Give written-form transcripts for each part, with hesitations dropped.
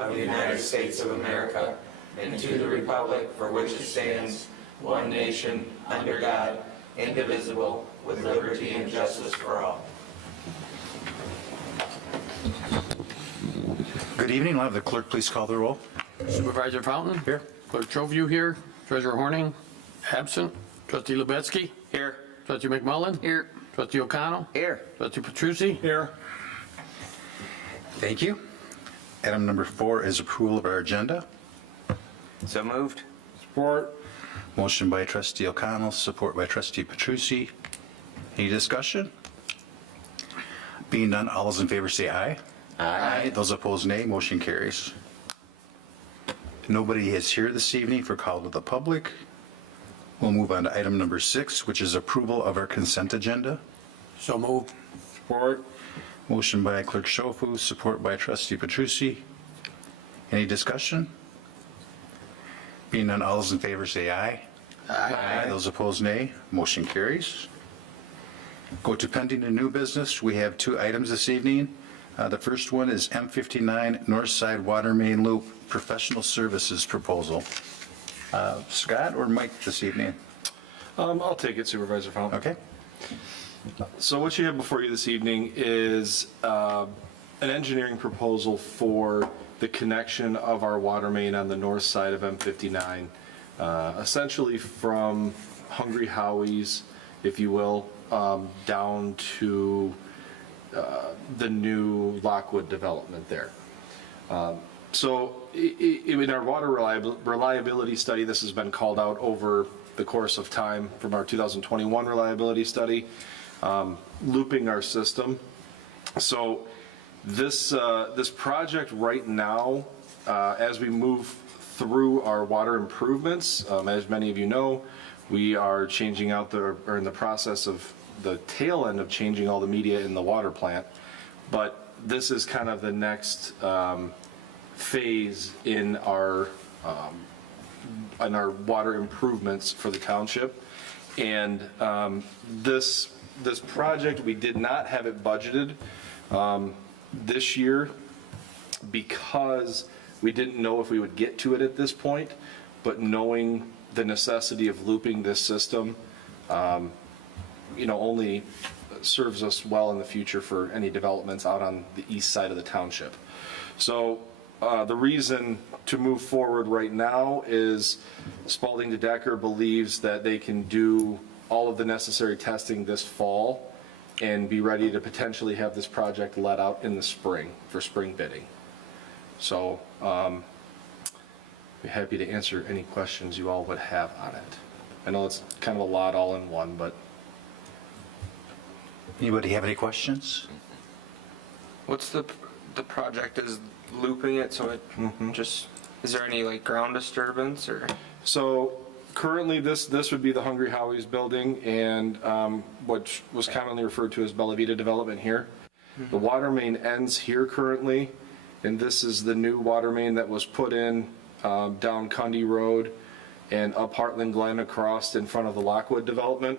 of the United States of America, and to the republic for which it stands, one nation, under God, indivisible, with liberty and justice for all. Good evening. I'll have the clerk please call the roll. Supervisor Fountain? Here. Clerk Troview here. Treasurer Horning? Absent. Trustee Lubetsky? Here. Trustee McMullen? Here. Trustee O'Connell? Here. Trustee Petrucci? Here. Thank you. Item number 4 is approval of our agenda. So moved. Support. Motion by trustee O'Connell, support by trustee Petrucci. Any discussion? Being none, all those in favor say aye. Aye. Those opposed, nay. Motion carries. Nobody is here this evening for call to the public. We'll move on to item number 6, which is approval of our consent agenda. So moved. Support. Motion by clerk Schofu, support by trustee Petrucci. Any discussion? Being none, all those in favor say aye. Aye. Those opposed, nay. Motion carries. Go to pending and new business. We have 2 items this evening. The first one is M59 North Side Water Main Loop Professional Services Proposal. Scott or Mike this evening? I'll take it, Supervisor Fountain. Okay. So what you have before you this evening is an engineering proposal for the connection of our water main on the north side of M59, essentially from Hungry Howie's, if you will, down to the new Lockwood development there. So in our water reliability study, this has been called out over the course of time from our 2021 reliability study, looping our system. So this project right now, as we move through our water improvements, as many of you know, we are changing out or in the process of the tail end of changing all the media in the water plant. But this is kind of the next phase in our water improvements for the township. And this project, we did not have it budgeted this year because we didn't know if we would get to it at this point, but knowing the necessity of looping this system, only serves us well in the future for any developments out on the east side of the township. So the reason to move forward right now is Spalding Decker believes that they can do all of the necessary testing this fall and be ready to potentially have this project let out in the spring for spring bidding. So be happy to answer any questions you all would have on it. I know it's kind of a lot all in one, but Anybody have any questions? What's the project is looping it so it just, is there any like ground disturbance or? so currently this would be the Hungry Howie's building and what was commonly referred to as Bella Vita development here. The water main ends here currently, and this is the new water main that was put in down Cundy Road and up Heartland Glen across in front of the Lockwood development.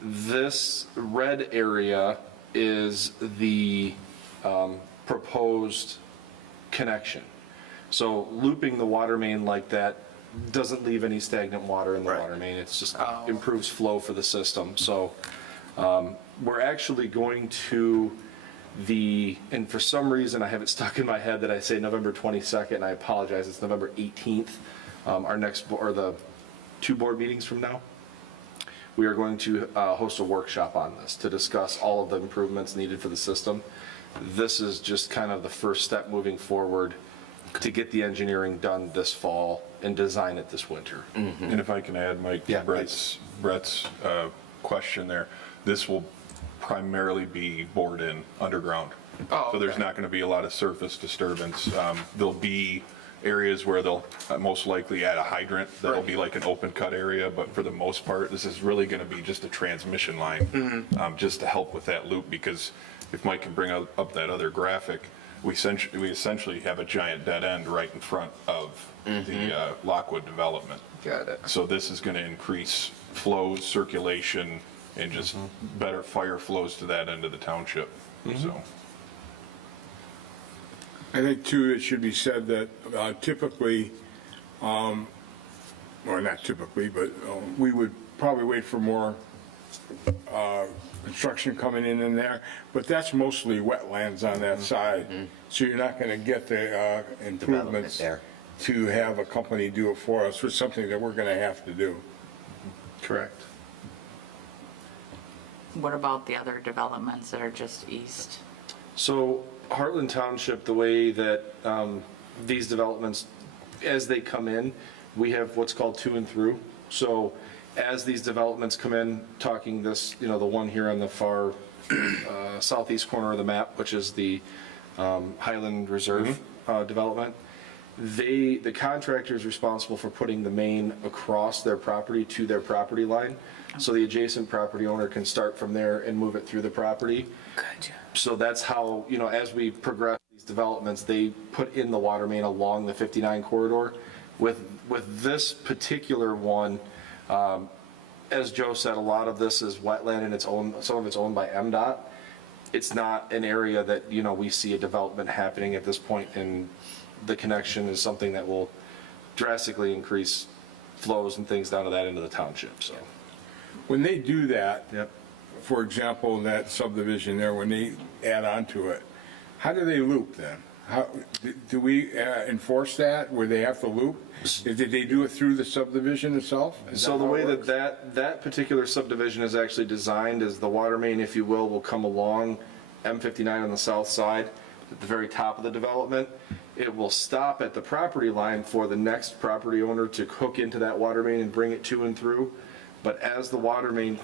This red area is the proposed connection. So looping the water main like that doesn't leave any stagnant water in the water main. It's just improves flow for the system. So we're actually going to and for some reason I have it stuck in my head that I say November 22nd, and I apologize, it's November 18th, our next, or the 2 board meetings from now. We are going to host a workshop on this to discuss all of the improvements needed for the system. This is just kind of the first step moving forward to get the engineering done this fall and design it this winter. And if I can add, Mike, Yeah, Brett's question there, this will primarily be bored in underground. Oh, So there's okay. not going to be a lot of surface disturbance. There'll be areas where they'll most likely add a hydrant that'll be like an open cut area, but for the most part, this is really going to be just a transmission line, just to help with that loop, because if Mike can bring up that other graphic, we essentially have a giant dead end right in front of the Lockwood development. Got it. So this is going to increase flows, circulation, and just better fire flows to that end of the township. So I think too, it should be said that typically, or not typically, but we would probably wait for more construction coming in there, but that's mostly wetlands on that side. So you're not going to get the improvements there. to have a company do it for us, for something that we're going to have to do. Correct. What about the other developments that are just east? So Heartland Township, the way that these developments, as they come in, we have what's called to and through. So as these developments come in, talking this, the one here on the far southeast corner of the map, which is the Highland Reserve development, the contractor is responsible for putting the main across their property to their property line. So the adjacent property owner can start from there and move it through the property. Gotcha. So that's how, as we progress these developments, they put in the water main along the 59 corridor. With this particular one, as Joe said, a lot of this is wetland and some of it's owned by MDOT. It's not an area that, we see a development happening at this point, and the connection is something that will drastically increase flows and things down to that end of the township, so. When they do that, Yep. for example, that subdivision there, when they add on to it, how do they loop then? How, do we enforce that, where they have to loop? Did they do it through the subdivision itself? Is So the how it way works? that particular subdivision is actually designed is the water main, if you will come along M59 on the south side, at the very top of the development. It will stop at the property line for the next property owner to hook into that water main and bring it to and through. But as the water main,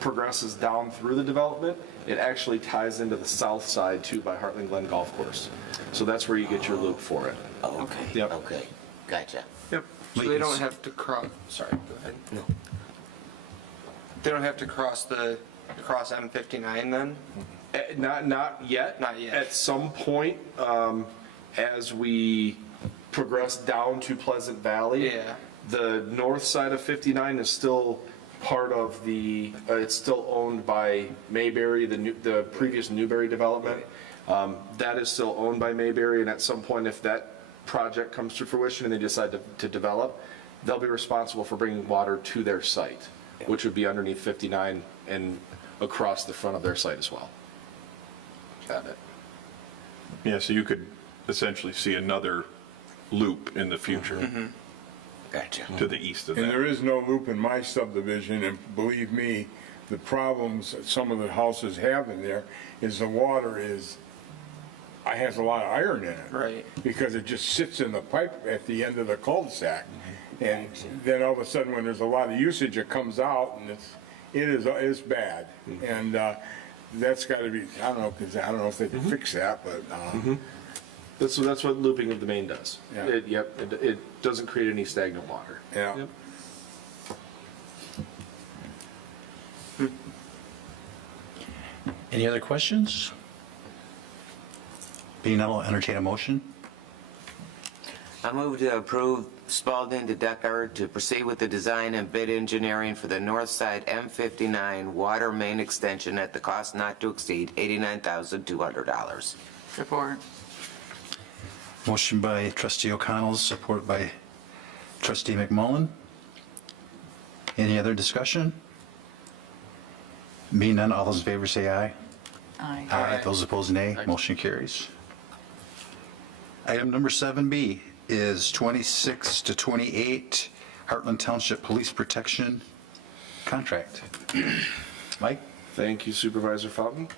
progresses down through the development, it actually ties into the south side too by Heartland Glen Golf Course. So that's where you get your loop for it. Okay. Yep. Okay, gotcha. Yep. So they don't have to cross, sorry, go ahead. No. They don't have to cross M59 then? Not yet. Not yet. At some point, as we progress down to Pleasant Valley. Yeah. The north side of 59 is still part of it's still owned by Mayberry, the previous Newberry development. That is still owned by Mayberry, and at some point, if that project comes to fruition and they decide to develop, they'll be responsible for bringing water to their site, which would be underneath 59 and across the front of their site as well. Got it. Yeah, so you could essentially see another loop in the future Gotcha. to the east of And that. there is no loop in my subdivision, and believe me, the problems that some of the houses have in there is the water has a lot of iron in it. Right. Because it just sits in the pipe at the end of the cul-de-sac. And then all of a sudden, when there's a lot of usage, it comes out, and it's bad. And that's got to be, I don't know if they can fix that, but That's what looping of the main does. Yeah. It doesn't create any stagnant water. yeah. Yep. Any other questions? Being none, I'll entertain a motion. I move to approve Spalding to Deckard to proceed with the design and bid engineering for the north side M59 water main extension at the cost not to exceed $89,200. Support. Motion by trustee O'Connell, support by trustee McMullen. Any other discussion? Being none, all those in favor say aye. Aye. Aye. Those opposed, nay. Motion carries. Item number 7B is 26 to 28 Heartland Township Police Protection Contract. Mike? Thank you, Supervisor Fountain.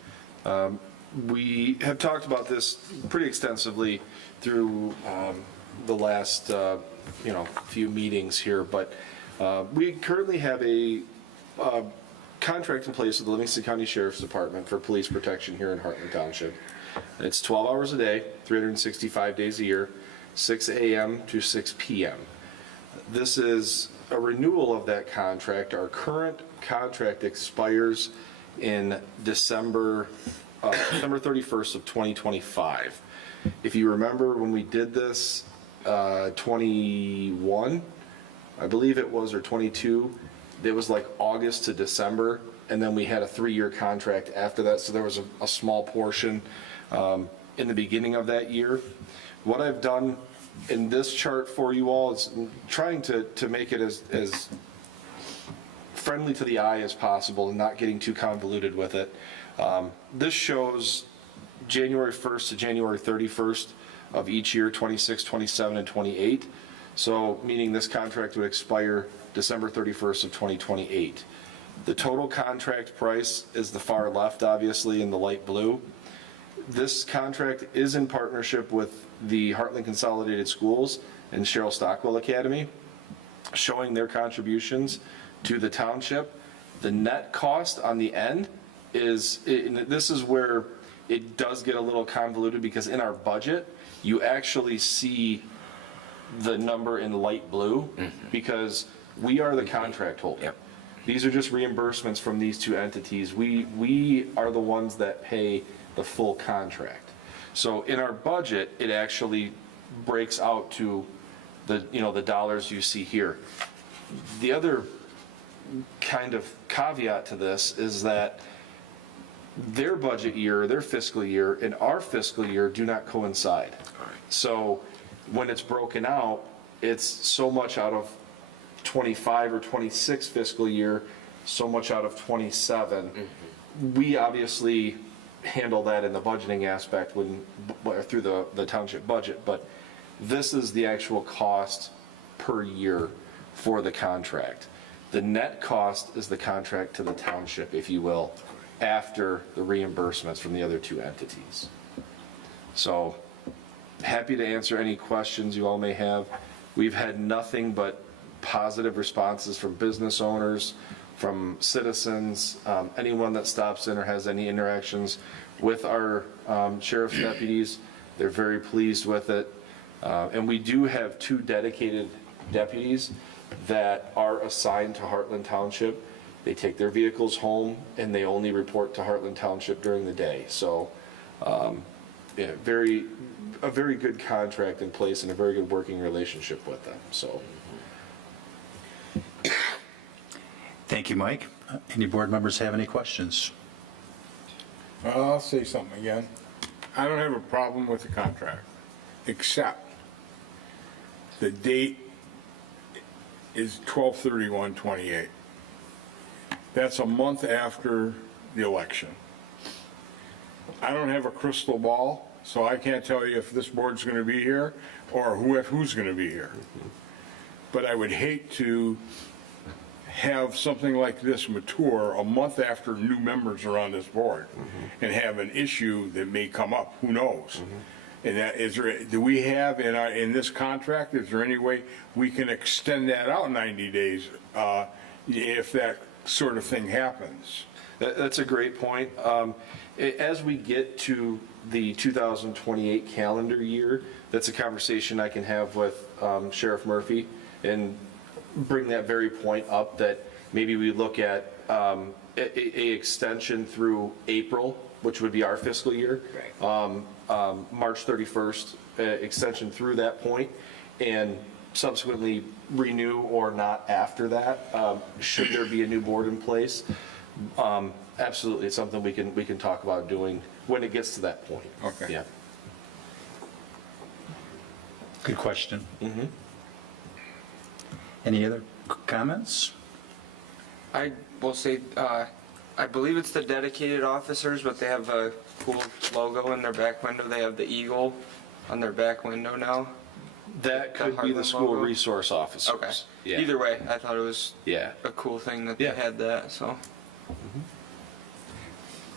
We have talked about this pretty extensively through the last few meetings here, but we currently have a contract in place with the Livingston County Sheriff's Department for police protection here in Heartland Township. It's 12 hours a day, 365 days a year, 6 a.m. to 6 p.m. This is a renewal of that contract. Our current contract expires in December 31st of 2025. If you remember when we did this, 21, I believe it was, or 22, it was like August to December, and then we had a 3-year contract after that, so there was a small portion in the beginning of that year. What I've done in this chart for you all is trying to make it as friendly to the eye as possible and not getting too convoluted with it. This shows January 1st to January 31st of each year, 26, 27, and 28. So meaning this contract would expire December 31st of 2028. The total contract price is the far left, obviously, in the light blue. This contract is in partnership with the Heartland Consolidated Schools and Cheryl Stockwell Academy, showing their contributions to the township. The net cost on the end is, and this is where it does get a little convoluted, because in our budget, you actually see the number in light blue, because we are the contract holder. Yep. These are just reimbursements from these two entities. We are the ones that pay the full contract. So in our budget, it actually breaks out to the dollars you see here. The other kind of caveat to this is that their budget year, their fiscal year, and our fiscal year do not coincide. So when it's broken out, it's so much out of 25 or 26 fiscal year, so much out of 27. We obviously handle that in the budgeting aspect through the township budget, but this is the actual cost per year for the contract. The net cost is the contract to the township, if you will, after the reimbursements from the other two entities. So happy to answer any questions you all may have. We've had nothing but positive responses from business owners, from citizens, anyone that stops in or has any interactions with our sheriff's deputies. They're very pleased with it. And we do have 2 dedicated deputies that are assigned to Heartland Township. They take their vehicles home and they only report to Heartland Township during the day. So, yeah, a very good contract in place and a very good working relationship with them, so. Thank you, Mike. Any board members have any questions? I'll say something again. I don't have a problem with the contract, except the date is 12/31/28. That's a month after the election. I don't have a crystal ball, so I can't tell you if this board's going to be here or who's going to be here. But I would hate to have something like this mature a month after new members are on this board and have an issue that may come up, who knows? And do we have in this contract, is there any way we can extend that out 90 days if that sort of thing happens? That's a great point. As we get to the 2028 calendar year, that's a conversation I can have with Sheriff Murphy and bring that very point up, that maybe we look at a extension through April, which would be our fiscal year. Right. March 31st, extension through that point, and subsequently renew or not after that, should there be a new board in place. Absolutely, it's something we can talk about doing when it gets to that point. Okay. Yeah. Good question. Any other comments? I will say, I believe it's the dedicated officers, but they have a cool logo in their back window. They have the eagle on their back window now. That could be the Heartland school logo? resource officers. Okay. Yeah. Either way, I thought it was Yeah. a cool thing that Yeah. they had that, so.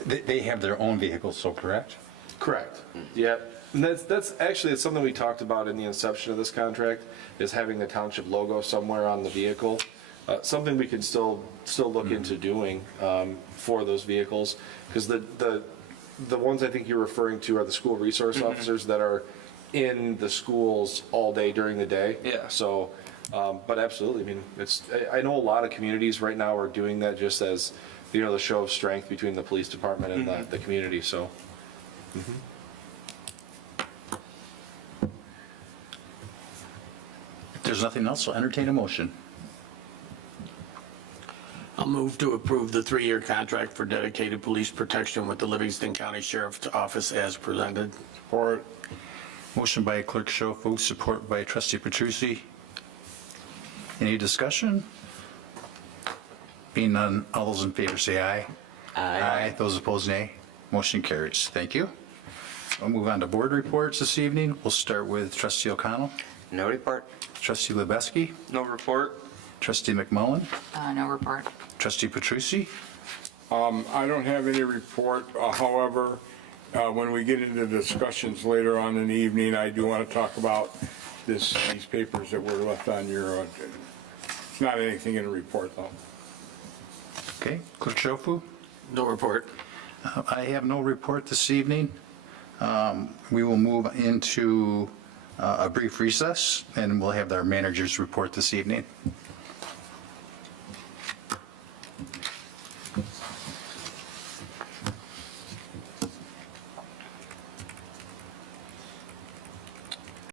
They have their own vehicles, so correct? Correct. Yeah. And that's actually, it's something we talked about in the inception of this contract, is having the township logo somewhere on the vehicle. Something we can still look into doing for those vehicles, because the ones I think you're referring to are the school resource officers that are in the schools all day during the day. Yeah. So, but absolutely, I mean, I know a lot of communities right now are doing that just as, the show of strength between the police department and the community, so. If there's nothing else, I'll entertain a motion. I'll move Move to approve the 3-year contract for dedicated police protection with the Livingston County Sheriff's Office as presented. Support. Motion by Clerk Schofield, support by Trustee Petrucci. Any discussion? Being none, all those in favor say aye. Aye. Those opposed, nay. Motion carries. Thank you. We'll move on to board reports this evening. We'll start with Trustee O'Connell, No report. Trustee Lubeski, No report? Trustee McMullen, No report. Trustee Petrucci. I don't have any report. However, when we get into discussions later on in the evening, I do want to talk about these papers that were left on your, it's not anything in the report, though. Okay, Clerk Schofield. No report. I have no report this evening. We will move into a brief recess, and we'll have our managers report this evening.